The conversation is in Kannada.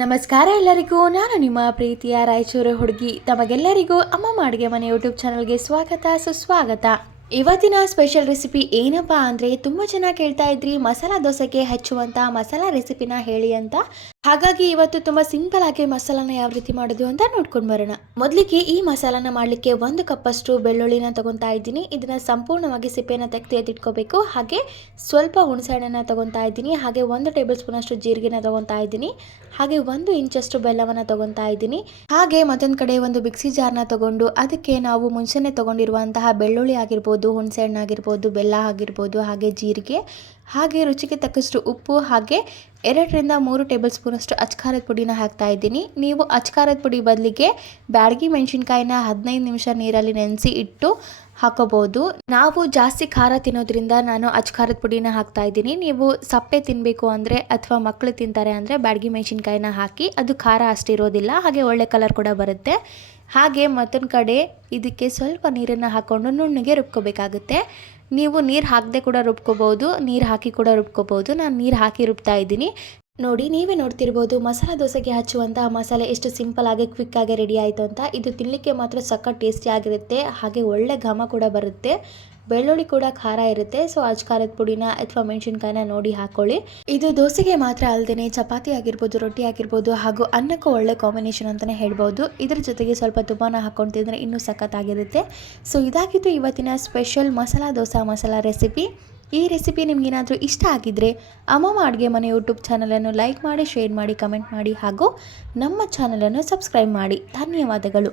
ನಮಸ್ಕಾರ ಎಲ್ಲರಿಗೂ. ನಾನು ನಿಮ್ಮ ಪ್ರೀತಿಯ ರಾಯಚೂರು ಹುಡುಗಿ. ತಮಗೆಲ್ಲರಿಗೂ ಅಮ್ಮಮ್ಮ ಅಡುಗೆ ಮನೆ ಯೂಟ್ಯೂಬ್ ಚಾನಲ್ಗೆ ಸ್ವಾಗತ ಸುಸ್ವಾಗತ. ಇವತ್ತಿನ ಸ್ಪೆಷಲ್ ರೆಸಿಪಿ ಏನಪ್ಪ ಅಂದರೆ, ತುಂಬ ಜನ ಕೇಳ್ತಾ ಇದ್ರಿ ಮಸಾಲ ದೋಸೆಗೆ ಹಚ್ಚುವಂಥ ಮಸಾಲ ರೆಸಿಪಿನ ಹೇಳಿ ಅಂತ. ಹಾಗಾಗಿ ಇವತ್ತು ತುಂಬ ಸಿಂಪಲ್ ಆಗಿ ಮಸಾಲಾನ ಯಾವ ರೀತಿ ಮಾಡೋದು ಅಂತ ನೋಡ್ಕೊಂಡು ಬರೋಣ. ಮೊದಲಿಗೆ ಈ ಮಸಾಲಾನ ಮಾಡಲಿಕ್ಕೆ 1 ಕಪ್ಪಷ್ಟು ಬೆಳ್ಳುಳ್ಳಿನ ತಗೊತಾ ಇದ್ದೀನಿ. ಇದನ್ನ ಸಂಪೂರ್ಣವಾಗಿ ಸಿಪ್ಪೆನ ತೆಗೆದು ಎತ್ತಿಟ್ಕೋಬೇಕು. ಹಾಗೆ ಸ್ವಲ್ಪ ಹುಣಸೆಹಣ್ಣನ್ನು ತಗೊತಾ ಇದ್ದೀನಿ. ಹಾಗೆ 1 ಟೇಬಲ್ ಸ್ಪೂನ್ ಅಷ್ಟು ಜೀರಿಗೆನ ತಗೊತಾ ಇದ್ದೀನಿ. ಹಾಗೆ 1 ಇಂಚಷ್ಟು ಬೆಲ್ಲವನ್ನು ತಗೊತಾ ಇದ್ದೀನಿ. ಹಾಗೆ ಮತ್ತೊಂದು ಕಡೆ ಒಂದು ಮಿಕ್ಸಿ ಜಾರ್ನ ತಗೊಂಡು ಅದಕ್ಕೆ ನಾವು ಮುಂಚೆನೆ ತಗೊಂಡಿರುವಂತಹ ಬೆಳ್ಳುಳ್ಳಿ ಆಗಿರ್ಬೋದು, ಹುಣಸೆಹಣ್ಣು ಆಗಿರ್ಬೋದು, ಬೆಲ್ಲ ಆಗಿರ್ಬೋದು, ಹಾಗೆ ಜೀರಿಗೆ, ಹಾಗೆ ರುಚಿಗೆ ತಕ್ಕಷ್ಟು ಉಪ್ಪು, ಹಾಗೆ 2 ರಿಂದ 3 ಟೇಬಲ್ ಸ್ಪೂನ್ ಅಷ್ಟು ಅಚ್ಕಾರದ ಪುಡಿನ ಹಾಕ್ತಾ ಇದ್ದೀನಿ. ನೀವು ಅಚ್ಕಾರದ ಪುಡಿ ಬದಲಿಗೆ ಬ್ಯಾಡಗಿ ಮೆಣಸಿನ್ಕಾಯಿನ 15 ನಿಮಿಷ ನೀರಲ್ಲಿ ನೆನೆಸಿ ಇಟ್ಟು ಹಾಕೋಬಹುದು. ನಾವು ಜಾಸ್ತಿ ಖಾರ ತಿನ್ನೋದ್ರಿಂದ ನಾನು ಅಚ್ಕಾರದ ಪುಡಿನ ಹಾಕ್ತಾ ಇದ್ದೀನಿ. ನೀವು ಸಪ್ಪೆ ತಿನ್ನಬೇಕು ಅಂದರೆ ಅಥವಾ ಮಕ್ಕಳು ತಿಂತಾರೆ ಅಂದರೆ ಬ್ಯಾಡಗಿ ಮೆಣಸಿನ್ಕಾಯಿನ ಹಾಕಿ, ಅದು ಖಾರ ಅಷ್ಟಿರೋದಿಲ್ಲ, ಹಾಗೆ ಒಳ್ಳೆ ಕಲರ್ ಕೂಡ ಬರುತ್ತೆ. ಹಾಗೆ ಮತ್ತೊಂದು ಕಡೆ ಇದಕ್ಕೆ ಸ್ವಲ್ಪ ನೀರನ್ನು ಹಾಕ್ಕೊಂಡು ನುಣ್ಣಗೆ ರುಬ್ಕೋಬೇಕಾಗುತ್ತೆ. ನೀವು ನೀರು ಹಾಕದೆ ಕೂಡ ರುಬ್ಕೋಬೋದು, ನೀರು ಹಾಕಿ ಕೂಡ ರುಬ್ಕೋಬೋದು. ನಾನು ನೀರು ಹಾಕಿ ರುಬ್ತಾ ಇದ್ದೀನಿ. ನೋಡಿ, ನೀವೇ ನೋಡ್ತಿರ್ಬೋದು ಮಸಾಲ ದೋಸೆಗೆ ಹಚ್ಚುವಂತಹ ಮಸಾಲೆ ಎಷ್ಟು ಸಿಂಪಲ್ ಆಗಿ ಕ್ವಿಕ್ ಆಗಿ ರೆಡಿ ಆಯಿತು ಅಂತ. ಇದು ತಿನ್ನಲಿಕ್ಕೆ ಮಾತ್ರ ಸಖತ್ ಟೇಸ್ಟಿ ಆಗಿರುತ್ತೆ, ಹಾಗೆ ಒಳ್ಳೆ ಘಮ ಕೂಡ ಬರುತ್ತೆ. ಬೆಳ್ಳುಳ್ಳಿ ಕೂಡ ಖಾರ ಇರುತ್ತೆ. ಸೊ ಅಚ್ಕಾರದ ಪುಡಿನ ಅಥವಾ ಮೆಣಸಿನ್ಕಾಯಿನ ನೋಡಿ ಹಾಕೊಳ್ಳಿ. ಇದು ದೋಸೆಗೆ ಮಾತ್ರ ಅಲ್ಲದೆ ಚಪಾತಿ ಆಗಿರ್ಬೋದು, ರೊಟ್ಟಿ ಆಗಿರ್ಬೋದು, ಹಾಗೂ ಅನ್ನಕ್ಕೂ ಒಳ್ಳೆ ಕಾಂಬಿನೇಷನ್ ಅಂತಲೇ ಹೇಳ್ಬೋದು. ಇದ್ರ ಜೊತೆಗೆ ಸ್ವಲ್ಪ ತುಪ್ಪನ ಹಾಕೊಂಡು ತಿಂದರೆ ಇನ್ನೂ ಸಖತ್ತಾಗಿರುತ್ತೆ. ಸೊ ಇದಾಗಿತ್ತು ಇವತ್ತಿನ ಸ್ಪೆಷಲ್ ಮಸಾಲ ದೋಸೆ ಮಸಾಲ ರೆಸಿಪಿ. ಈ ರೆಸಿಪಿ ನಿಮಗೇನಾದರೂ ಇಷ್ಟ ಆಗಿದ್ದರೆ ಅಮ್ಮಮ್ಮ ಅಡುಗೆ ಮನೆ ಯೂಟ್ಯೂಬ್ ಚಾನಲನ್ನು ಲೈಕ್ ಮಾಡಿ, ಶೇರ್ ಮಾಡಿ, ಕಮೆಂಟ್ ಮಾಡಿ, ಹಾಗೂ ನಮ್ಮ ಚಾನಲನ್ನು ಸಬ್ಸ್ಕ್ರೈಬ್ ಮಾಡಿ. ಧನ್ಯವಾದಗಳು.